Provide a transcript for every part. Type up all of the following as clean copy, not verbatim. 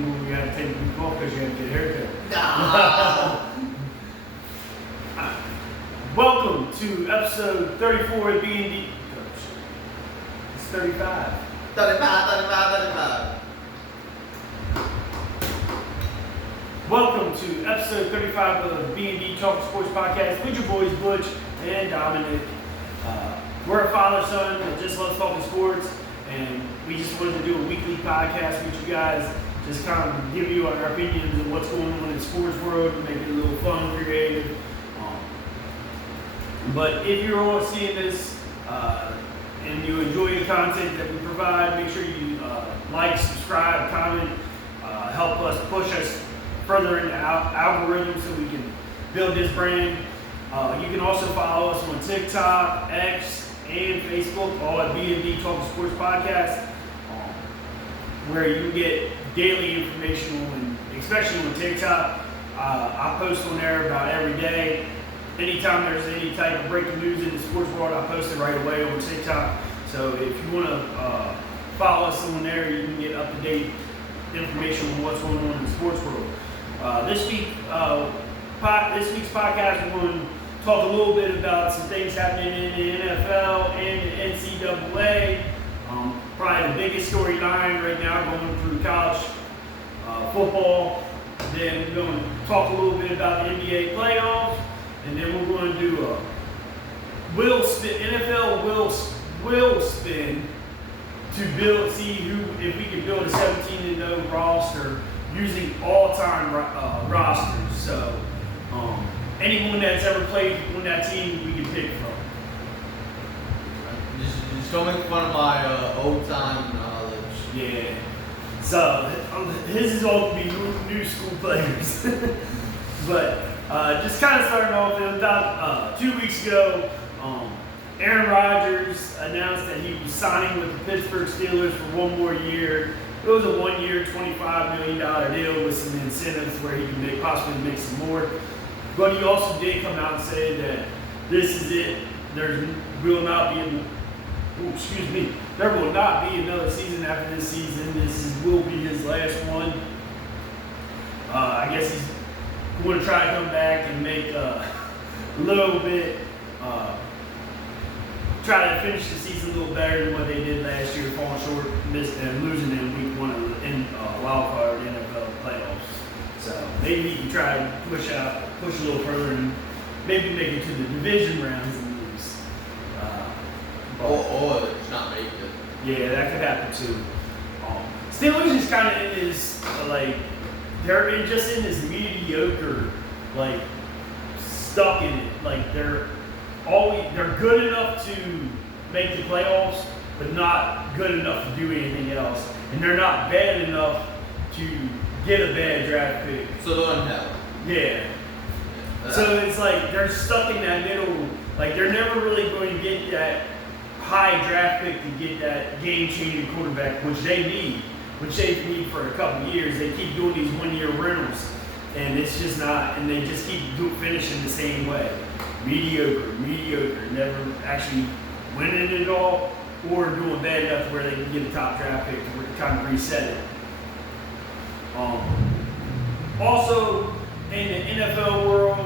you when we had to take a week off because you had to get a haircut. Nah. Welcome to episode 34 of B&D. It's 35. 35. Welcome to episode 35 of B&D Talk Sports Podcast with your boys Butch and Dominic. We're a father-son that just loves talking sports, and we just wanted to do a weekly podcast with you guys, just kind of give you our opinions of what's going on in the sports world, make it a little fun, creative. But if you're all seeing this and you enjoy the content that we provide, make sure you like, subscribe, comment, help us push us further into algorithms so we can build this brand. You can also follow us on TikTok, X, and Facebook, all at B&D Talk Sports Podcast, where you can get daily information on, especially on TikTok. I post on there about every day. Anytime there's any type of breaking news in the sports world, I post it right away on TikTok. So if you want to follow us on there, you can get up-to-date information on what's going on in the sports world. This week's podcast, we're going to talk a little bit about some things happening in the NFL and the NCAA. Probably the biggest storyline right now going through college football. Then we're going to talk a little bit about the NBA playoffs. And then we're going to do a NFL will spin to see if we can build a 17-0 roster using all-time rosters. So anyone that's ever played on that team, we can pick from. Just don't make fun of my old-time knowledge. Yeah. So his is all to be new school players, but. Just kind of starting off, about 2 weeks ago, Aaron Rodgers announced that he was signing with the Pittsburgh Steelers for one more year. It was a 1 year, $25 million deal with some incentives where he can possibly make some more. But he also did come out and say that this is it. There will not be another season after this season. Will be his last one. I guess he's going to try to come back and make a little bit, try to finish the season a little better than what they did last year, falling short and losing in week one of the wild card NFL playoffs. So maybe he can try to push a little further and maybe make it to the division rounds and lose. Or just not make it. Yeah, that could happen too. Steelers is kind of in this, they're just in this mediocre, stuck in it. They're good enough to make the playoffs, but not good enough to do anything else. And they're not bad enough to get a bad draft pick. So they're in hell. Yeah. So it's they're stuck in that middle. They're never really going to get that high draft pick to get that game-changing quarterback, which they need for a couple of years. They keep doing these 1 year rentals, and it's just not, and they just keep finishing the same way. Mediocre, never actually winning it all or doing bad enough where they can get a top draft pick to kind of reset it. Also, in the NFL world,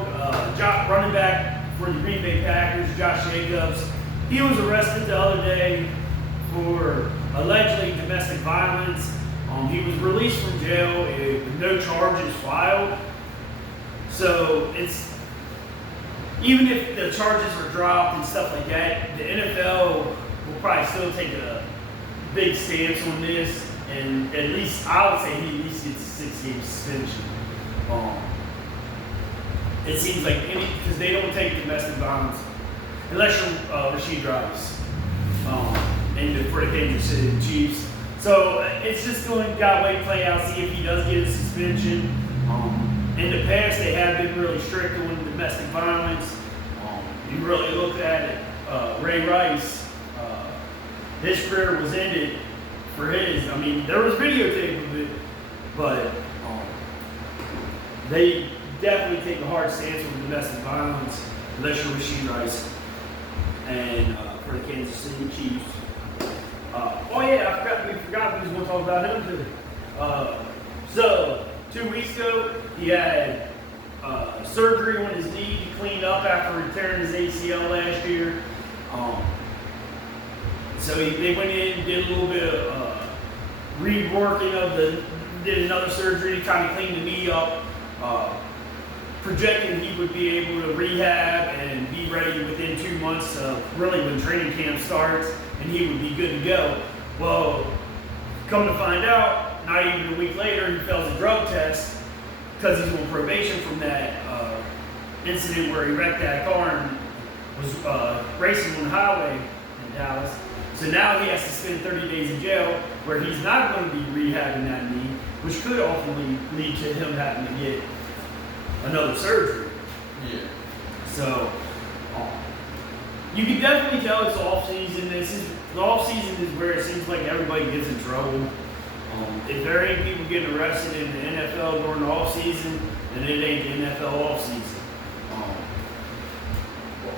running back for the Green Bay Packers, Josh Jacobs, he was arrested the other day for allegedly domestic violence. He was released from jail with no charges filed. So even if the charges are dropped and stuff like that, the NFL will probably still take a big stance on this, and at least I would say he at least gets a 6-game suspension. It seems like because they don't take domestic violence unless you're Rasheed Rice for the Kansas City Chiefs. So it's just got to wait and play out, see if he does get a suspension. In the past, they have been really strict on domestic violence. You really look at it, Ray Rice, his career was ended for his. I mean, there was videotape of it, but they definitely take a hard stance on domestic violence unless you're Rasheed Rice and for the Kansas City Chiefs. We forgot we was going to talk about him too. So 2 weeks ago, he had surgery on his knee to clean up after tearing his ACL last year. So they went in, did a little bit of reworking did another surgery, trying to clean the knee up, projecting he would be able to rehab and be ready within 2 months of really when training camp starts, and he would be good to go. Well, come to find out, not even a week later, he fails a drug test because he's on probation from that incident where he wrecked that car and was racing on the highway in Dallas. So now he has to spend 30 days in jail where he's not going to be rehabbing that knee, which could ultimately lead to him having to get another surgery. Yeah. So you can definitely tell it's off season. The off season is where it seems like everybody gets in trouble. If there ain't people getting arrested in the NFL during the off season, then it ain't the NFL off season.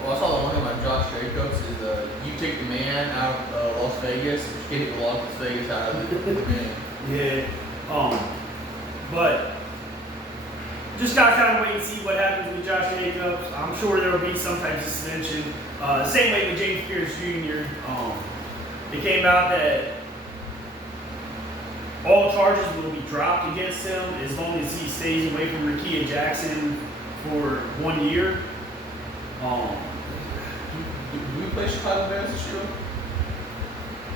Well, I saw the one thing about Josh Jacobs is you take the man out of Las Vegas, you get the Las Vegas out of the game. Yeah. But just gotta kind of wait and see what happens with Josh Jacobs. I'm sure there will be some type of suspension. Same way with James Pierce Jr. It came out that all charges will be dropped against him as long as he stays away from Rickea Jackson for 1 year. Do we play Chicago Bears this year?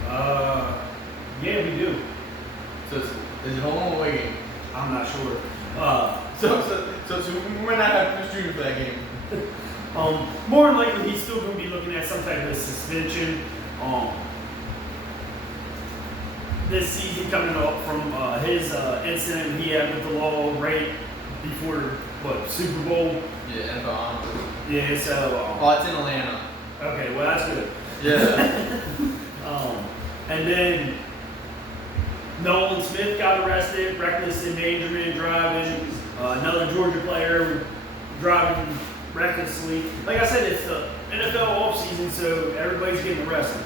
Yeah, we do. So is it home or away game? I'm not sure. So we might not have Chris Jr. for that game. More than likely, he's still going to be looking at some type of suspension. This season coming up from his incident he had with the law right before Super Bowl. Yeah, NFL. Yeah, so. It's in Atlanta. Okay, well that's good. Yeah. And then Nolan Smith got arrested, reckless endangerment driving. Another Georgia player driving recklessly. Like I said, it's the NFL offseason, so everybody's getting arrested.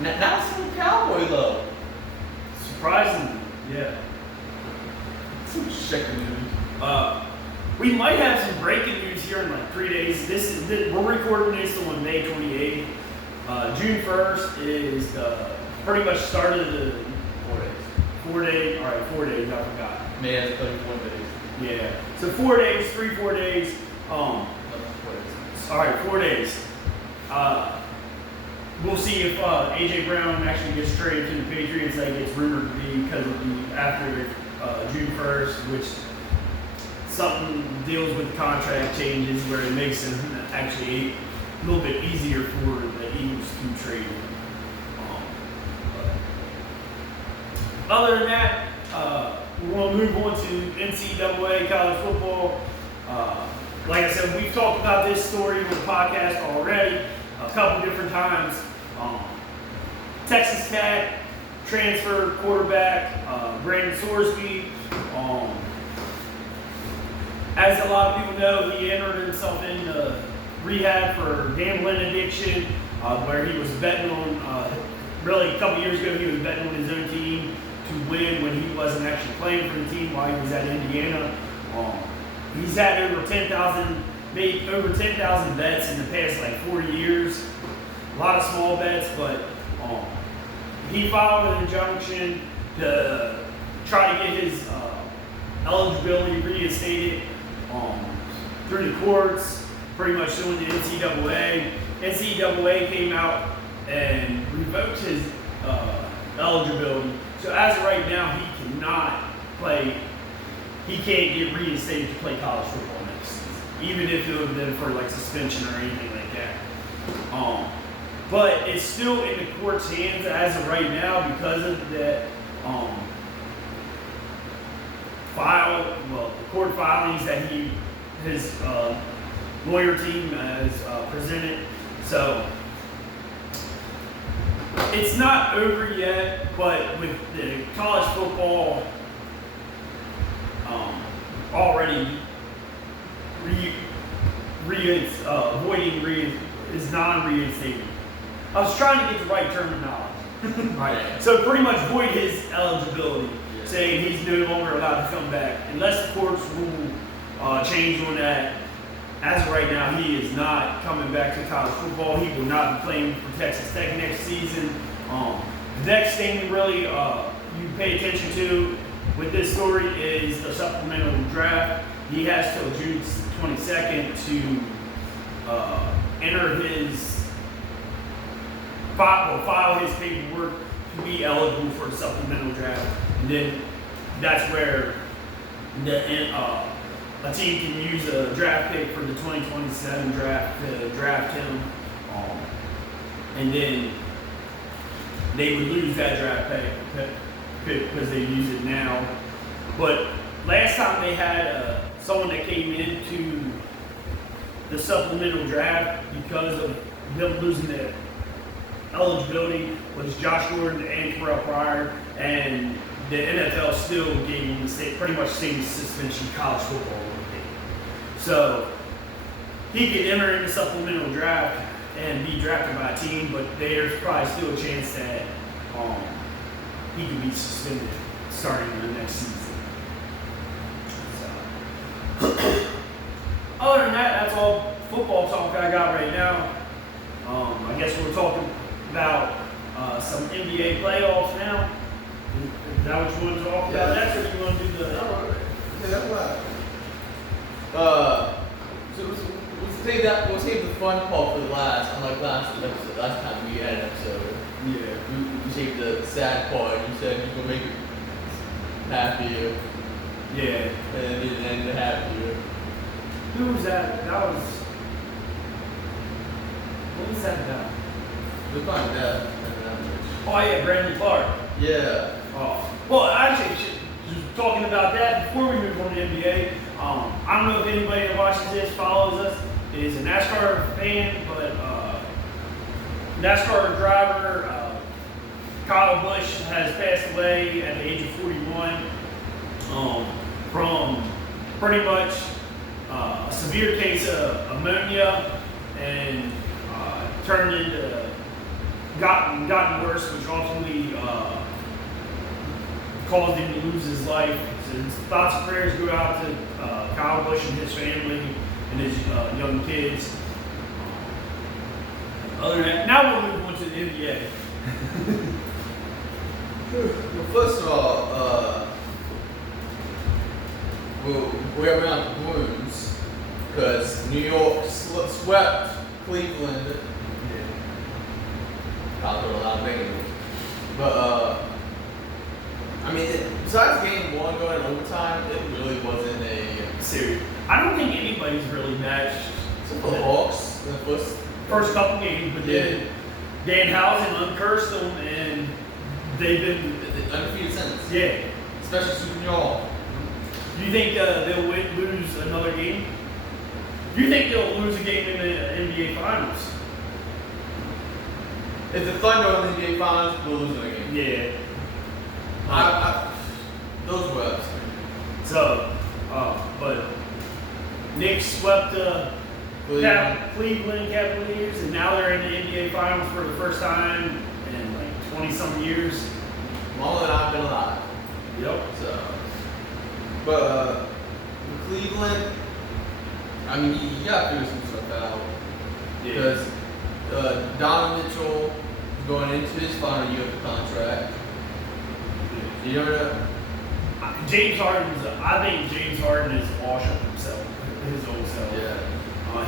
Not some Cowboy though. Surprisingly, yeah. Some chicken news. We might have some breaking news here in like 3 days. We're recording this on May 28th. June 1st is pretty much started the 4 days. 4 days. All right, 4 days. I forgot. May has 31 days. Yeah. So 4 days, 4 days. 4 days. All right, 4 days. We'll see if AJ Brown actually gets traded to the Patriots. That gets rumored to be because it'll be after June 1st, which something deals with contract changes where it makes it actually a little bit easier for the Eagles to trade him. Other than that, we're going to move on to NCAA college football. Like I said, we've talked about this story on the podcast already a couple different times. Texas Tech transfer quarterback Brandon Sorsby. As a lot of people know, he entered himself into rehab for gambling addiction, where he was betting on, really a couple years ago, he was betting on his own team to win when he wasn't actually playing for the team while he was at Indiana. He's had made over 10,000 bets in the past like 40 years. A lot of small bets, but he filed an injunction to try to get his eligibility reinstated through the courts, pretty much suing the NCAA. NCAA came out and revoked his eligibility. So as of right now, he cannot play. He can't get reinstated to play college football next season, even if it would have been for like suspension or anything like that. But it's still in the court's hands as of right now because of that the court filings that his lawyer team has presented. So it's not over yet, but with the college football already avoiding is non-reinstatement. I was trying to get the right terminology. Right. So pretty much void his eligibility. Yeah. saying he's no longer allowed to come back unless the courts rule change on that. As of right now, he is not coming back to college football. He will not be playing for Texas Tech next season. The next thing really you pay attention to with this story is the supplemental draft. He has till June 22nd to enter his file his paperwork to be eligible for the supplemental draft, and then that's where a team can use a draft pick for the 2027 draft to draft him, and then they would lose that draft pick because they use it now. But last time they had someone that came into the supplemental draft because of them losing their eligibility was Josh Gordon and Terrell Pryor, and the NFL still gave him pretty much the same suspension college football would be. So he could enter in the supplemental draft and be drafted by a team, but there's probably still a chance that he could be suspended starting the next season. So, other than that, that's all football talk I got right now. I guess we're talking about some NBA playoffs now. Is that what you want to talk about? That's what you want to do the. Yeah, that's right. So we'll save the fun part for the last. Unlike last time we had an episode. Yeah. We saved the sad part. You said you gonna make it happy. Yeah. And it didn't end happy. Who was that? That was. What was that about? We'll find out. Oh yeah, Brandon Clark. Yeah. Oh. Well, actually, just talking about that before we move on to NBA. I don't know if anybody that watches this follows us is a NASCAR fan, but NASCAR driver Kyle Busch has passed away at the age of 41 from pretty much a severe case of pneumonia, and turned into gotten worse, which ultimately caused him to lose his life. So thoughts and prayers go out to Kyle Busch and his family and his young kids. Other than that, now we'll move on to the NBA. Well, first of all, we're around the Bruins because New York swept Cleveland. I'll throw a lot of rain. But I mean, besides game one going in overtime, it really wasn't a Serious. I don't think anybody's really matched. Except for the Hawks, the first couple games, but then Dan Housen uncursed them, and they've been undefeated since. Yeah. Especially Super Y'all. Do you think they'll lose another game? Do you think they'll lose a game in the NBA Finals? If the Thunder are in the NBA Finals, we'll lose another game. Yeah. Those were ups. So, but Knicks swept Cleveland Cavaliers, and now they're in the NBA Finals for the first time in like 20-some years. Longer than I've been alive. Yep. So, but Cleveland, I mean, you gotta figure some stuff out. Yeah. Because Donovan Mitchell is going into his final year of the contract. You never know. I think James Harden is washed up himself, his old self. Yeah.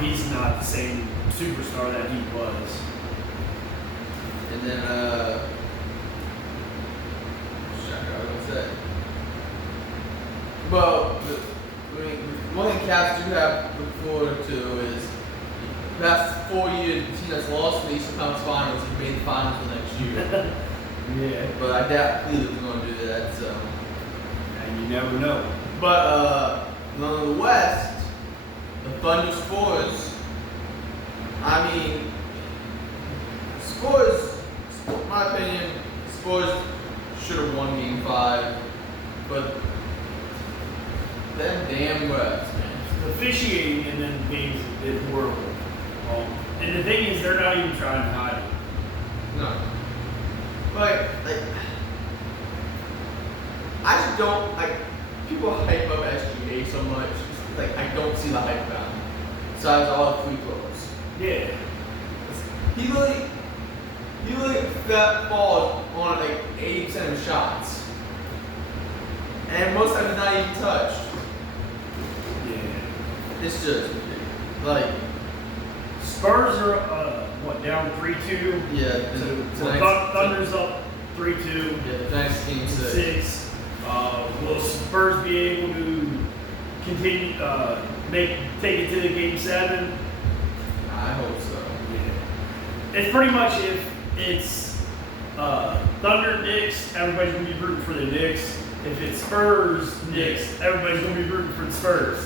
He's not the same superstar that he was. And then, what was I gonna say? Well, one thing Cavs do have to look forward to is the past 4 years, the team that's lost in the Eastern Conference Finals has made the finals the next year. Yeah. But I doubt Cleveland's going to do that, so. And you never know. But on the West, the Thunder Spurs, I mean, Spurs, in my opinion, Spurs should have won Game 5, but them damn refs, man. The officiating in them games is horrible. And the thing is, they're not even trying to hide it. No. Like, I should just don't like people hype up SGA so much. Like I don't see the hype about him. Besides all the free throws. Yeah. He really that falls on like 80% of shots. And most times it's not even touched. Yeah. It's just like Spurs are down 3-2. yeah. Thunder's up 3-2. Yeah, the next game 6. Will Spurs be able to continue take it to the game 7? I hope so. Yeah. It's pretty much if it's Thunder Knicks, everybody's gonna be rooting for the Knicks. If it's Spurs Knicks, everybody's gonna be rooting for the Spurs.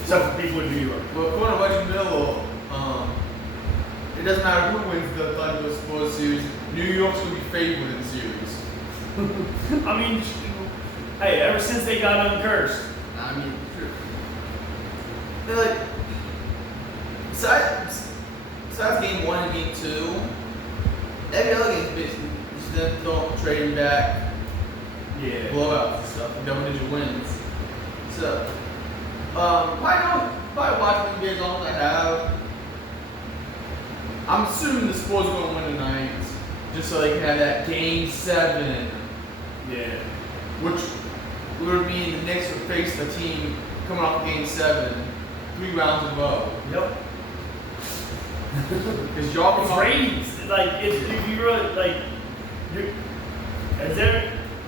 Except for people in New York. Well, according to Reggie Miller, it doesn't matter who wins the Thunder Spurs series. New York's gonna be favored in the series. I mean, hey, ever since they got uncursed. I mean, they're like, besides game 1 and game 2, every other game basically just them don't trading back, Yeah. blowouts and stuff, and double-digit wins. So, probably watching the games as long as I have. I'm assuming the Spurs are going to win tonight, just so they can have that game 7. Yeah. Which would mean the Knicks would face the team coming off game 7, 3 rounds in a row. Yep. Because y'all It's come ratings. Like, if you really, like,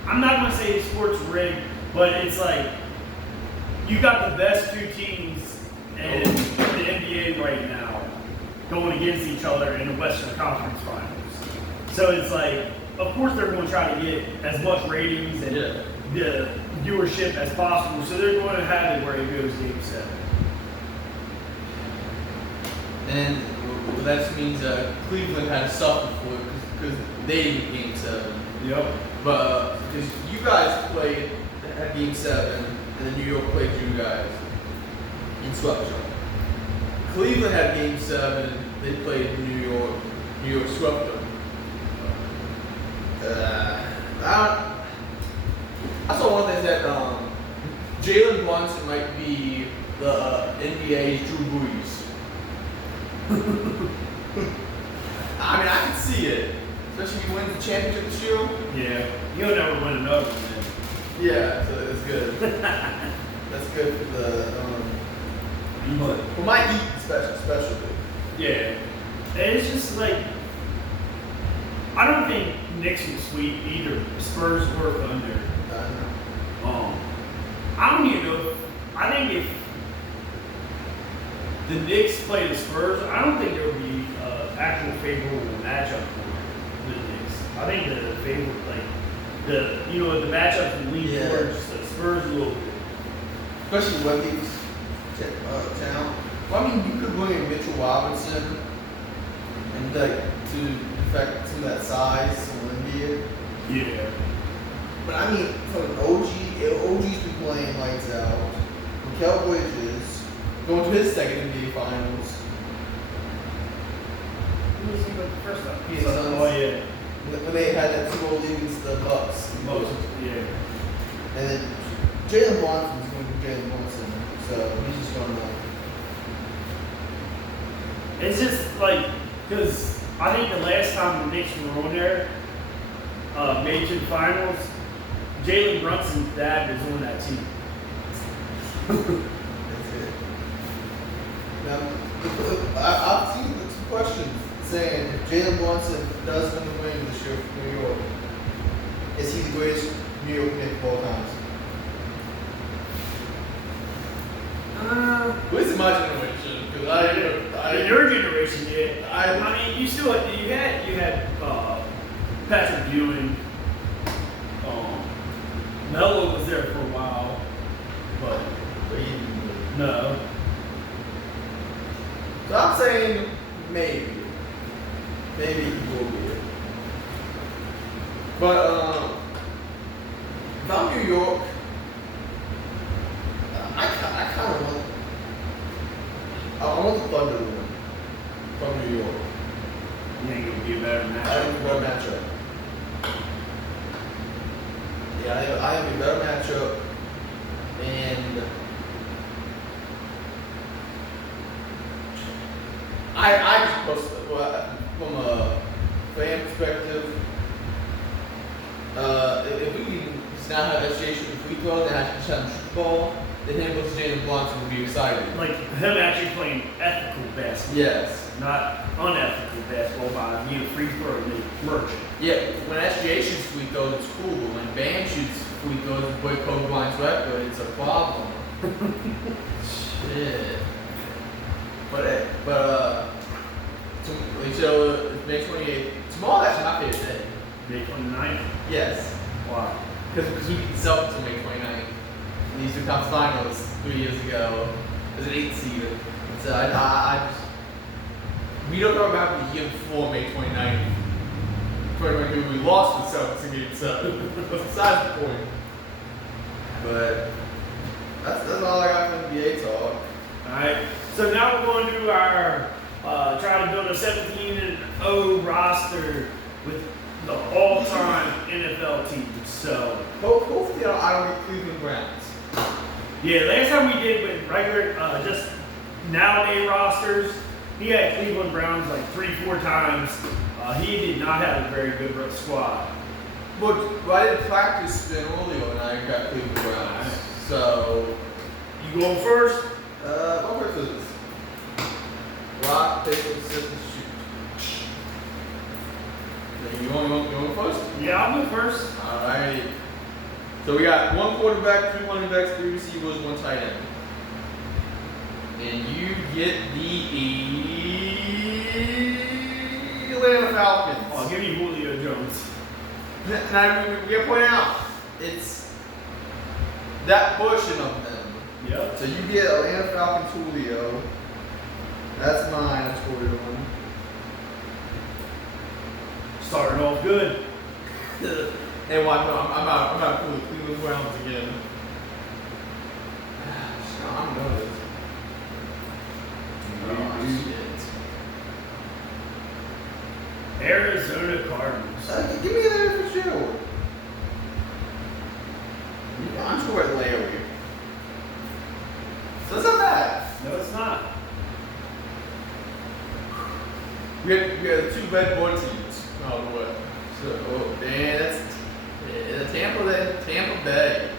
I'm not going to say it's sports rigged, but it's like, you got the best 2 teams in the NBA right now going against each other in the Western Conference Finals. So it's like, of course they're going to try to get as much ratings and the viewership as possible. So they're going to have it where it goes game 7. And well, that means Cleveland had to suffer for it because they didn't get game 7. Yep. But because you guys played at game 7, and then New York played you guys and swept you. Cleveland had game 7, they played New York. New York swept them. I saw one thing that Jalen Brunson might be the NBA's Drew Brees. I mean, I can see it, especially if he wins the championship this year. Yeah. You'll never win another one then. Yeah, so that's good. That's good for the for my Heat especially. Yeah. And it's just like, I don't think Knicks will sweep either Spurs or Thunder. I don't even know. I think if the Knicks play the Spurs, I don't think there will be an actual favorable matchup for the Knicks. I think the favorite, like the matchup can lean towards the Spurs a little bit. Especially Wemby's talent. Well, I mean, you could bring in Mitchell Robinson and like to affect some of that size and Wemby. Yeah. But I mean, for an OG's been playing lights out. Mikal Bridges going to his second NBA Finals. Who was he with the first time? Phoenix Suns. Oh yeah. When they had that Super Bowl lead against the Bucks. Moses. Yeah. And then Jalen Brunson's going to be Jalen Brunson, so he's just going to. It's just like, because I think the last time the Knicks were on there, made it to the finals, Jalen Brunson's dad was on that team. That's it. Now, I've seen some questions saying if Jalen Brunson does win the ring this year for New York, is he the greatest New York Knick of all times? At least in my generation, because In your generation, yeah. I mean, you still had Patrick Ewing. Melo was there for a while, but no. So I'm saying maybe he will be it. But if I'm New York, I kind of want. I want the Thunder to win from New York. You think it would be a better matchup? I think it's a better matchup. Yeah, I have a better matchup, and I just post from a fan perspective. If we can just not have SJ shooting free throws and have to shoot the ball, then him versus Jalen Bronson would be exciting. Like him actually playing ethical basketball. Yes. Not unethical basketball by being a free throw and they merchant. Yeah, when SGA shoots free throws, it's cool, but when Bam shoots free throws and break Kobe Bryant's record, it's a problem. Shit. So it's May 28th. Tomorrow, that's my favorite day. May 29th? Yes. Wow. Because we beat the Celtics on May 29th. In the Eastern Conference Finals 3 years ago. As an 8th seed. So I just. We don't know about the year before May 29th. 2022, we lost the Celtics in Game 7. That's besides the point. But that's all I got for NBA talk. Alright. So now we're going to do our try to build a 17-0 roster with the all-time NFL teams. So Hopefully I don't get Cleveland Browns. yeah, last time we did with regular just nowadays rosters, he had Cleveland Browns like 3-4 times. He did not have a very good squad. But I didn't practice spin earlier when I got Cleveland Browns. So You going first? what first is this? Rock, paper, scissors, shoot. You want first? Yeah, I'll go first. Alright. So we got one quarterback, 2 running backs, 3 receivers, 1 tight end. And you get the Atlanta Falcons. Oh, give me Julio Jones. Now we gotta point out, it's that portion of them. Yep. So you get Atlanta Falcons Julio. That's mine. That's 41. Starting off good. And why? No, I'm out for the Cleveland Browns again. I'm going to. Oh, shit. Arizona Cardinals. Give me that for sure. I'm just going to lay over here. So it's not bad. No, it's not. We had 2 red board teams. Oh, what? So, man, that's Tampa Bay.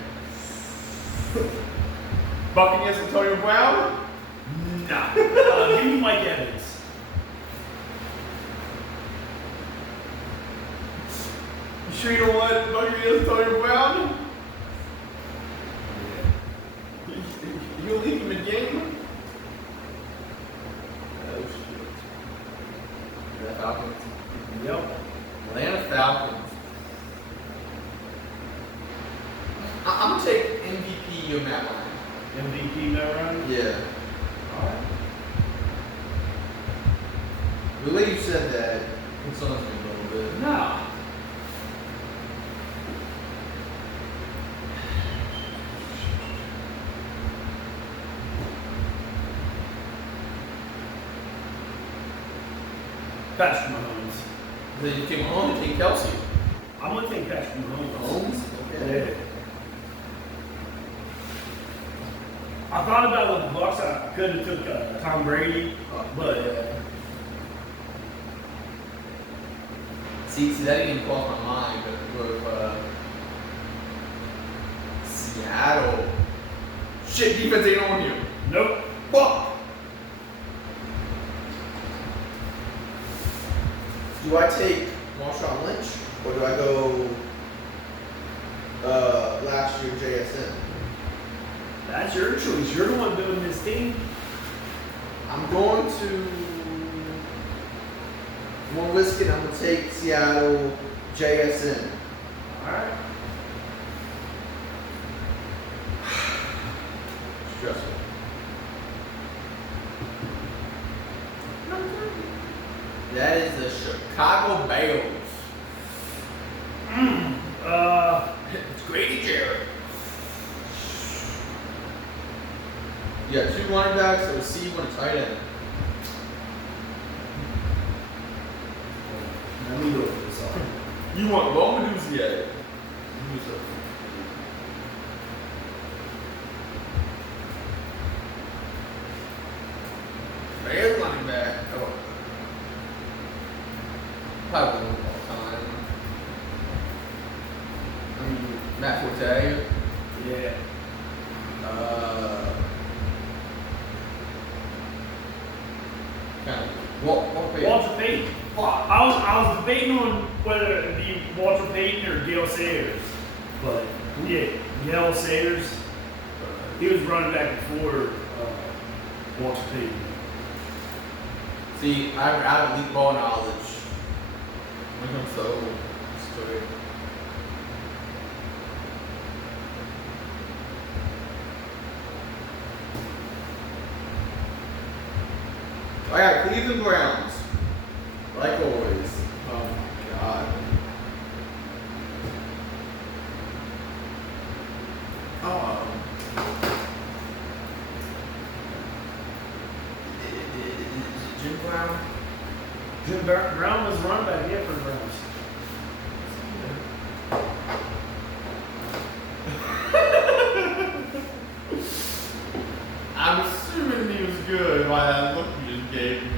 Buccaneers Antonio Brown? Nah. Give me Mike Evans. You sure you don't want Buccaneers Antonio Brown? You leave him in game? Oh, shit. The Falcons. Yep. Atlanta Falcons. I'm going to take MVP of Matt Ryan. MVP Matt Ryan? Yeah. Alright. The way you said that concerns me a little bit. Nah. Patrick Mahomes. Then you take Mahomes and take Kelsey. I'm gonna take Patrick Mahomes. Mahomes? Okay. Yeah. I thought about with the Bucks. I could have took Tom Brady, but See, that didn't even cross my mind, but with Seattle. Shit, defense ain't on you. nope. Fuck. Do I take Marshawn Lynch or do I go last year JSN? That's your choice. You're the one doing this team. I'm going to. I'm gonna risk it. I'm gonna take Seattle JSN. All right. Stressful. That is the Chicago Bears. It's Grady Jarrett. You got 2 running backs, a receiver, and a tight end. Let me go for this. You want Roman Duzier? Matt Forte. Yeah. Kind of. Walter Payton. Walter Payton. I was debating on whether it be Walter Payton or Gale Sayers, but yeah, Gale Sayers. He was running back before Walter Payton. See, I have elite ball knowledge when it comes to old story. I got Cleveland Browns, like always. Oh my god. Jim Brown? Jim Brown was running back here for the Browns. I'm assuming he was good by that look you just gave me.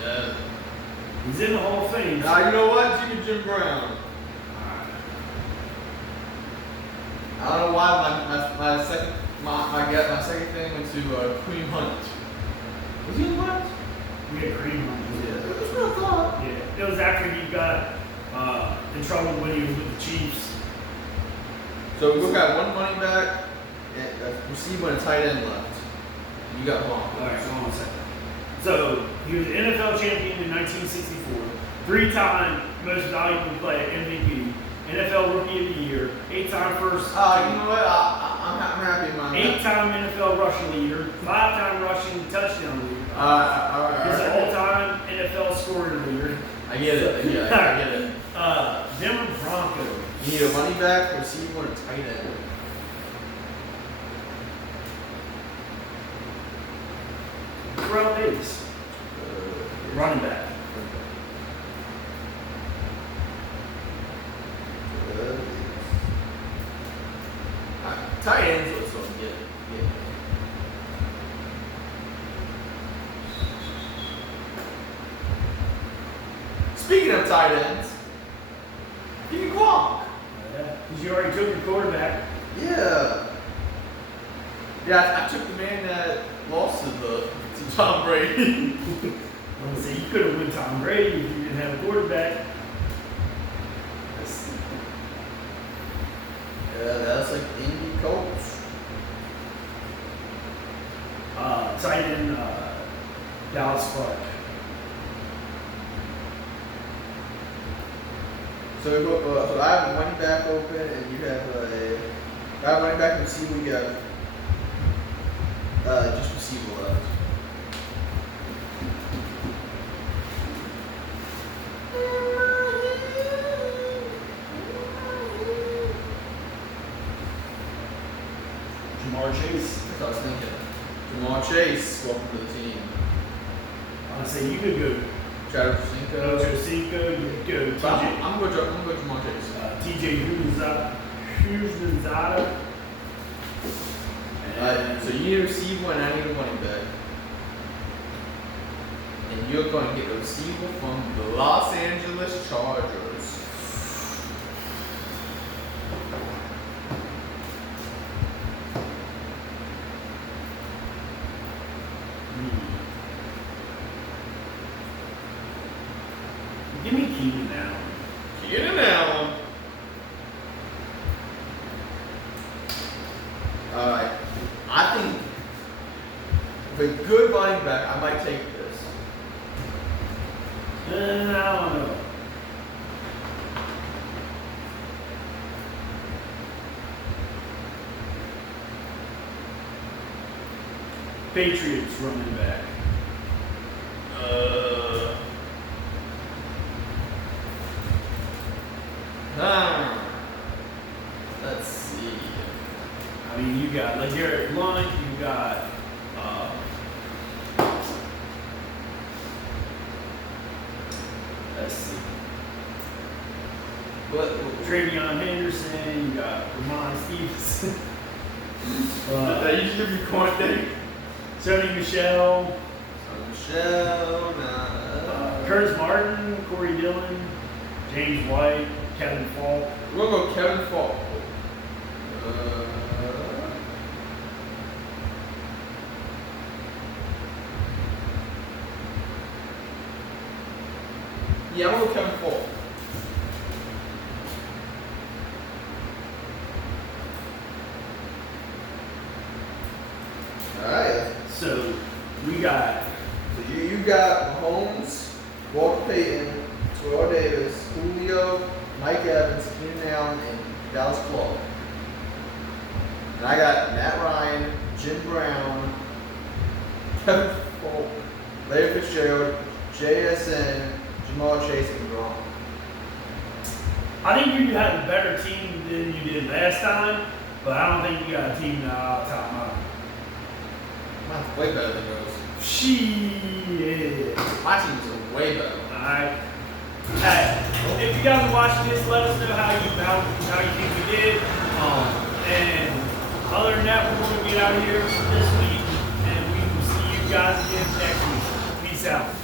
Yeah. He's in the Hall of Fame. Now you know what? Give me Jim Brown. I don't know why my second thing went to Kareem Hunt. Was he in the Browns? Yeah, Kareem Hunt. Yeah, that's what I thought. Yeah, it was after he got in trouble when he was with the Chiefs. So we got one running back, receiver, and a tight end left. You got Blanc. All right, hold on a second. So he was an NFL champion in 1964, three-time most valuable player (MVP), NFL Rookie of the Year, eight-time first. You know what? I'm happy about that. Eight-time NFL rushing leader, five-time rushing touchdown leader. All right. He's an all-time NFL scoring leader. I get it. Yeah, I get it. Denver Broncos. You need a running back, receiver, and a tight end. Terrell Davis. Running back. Tight ends, let's go get. Speaking of tight ends, give me Gronk. Because you already took your quarterback. Yeah. Yeah, I took the man that lost to Tom Brady. I'm gonna say you could have won Tom Brady if you didn't have a quarterback. Yeah, that's like Indy Colts. Tight end, Dallas Clark. So, so I have a running back open, and you have I have a running back and receiver. We got just receiver left. Jamar Chase. That's what I was thinking. Jamal Chase, welcome to the team. I say you could go Travis Cinco, you could go TJ. I'm going to go Jamal Chase. TJ Huzanzada. So you need a receiver and I need a running back. And you're going to get a receiver from the Los Angeles Chargers. Give me Keenan Allen. Keenan Allen. Alright. I think with a good running back, I might take this. I don't know. Patriots running back. Let's see. I mean, you got LeGarrette Blount, you got let's see. Travion Henderson, you got Ramon Stevenson. That used to be corn thing. Sony Michelle. Michelle, Curtis Martin, Corey Dillon. James White, Kevin Falk. We're gonna go Kevin Falk. Yeah, I'm gonna go Kevin Falk. Alright. So we got So you got Mahomes, Walter Payton, Terrell Davis, Julio, Mike Evans, Keenan Allen, and Dallas Clark. And I got Matt Ryan, Jim Brown, Kevin Falk, Larry Fitzgerald, JSN, Jamal Chase, and Gronk. I think you had a better team than you did last time, but I don't think you got a team now out of top nine. Mine's way better than yours. Shit. My teams are way better. Alright. Hey, if you guys are watching this, let us know how you think we did. And other than that, we're going to get out of here this week, and we will see you guys again next week. Peace out.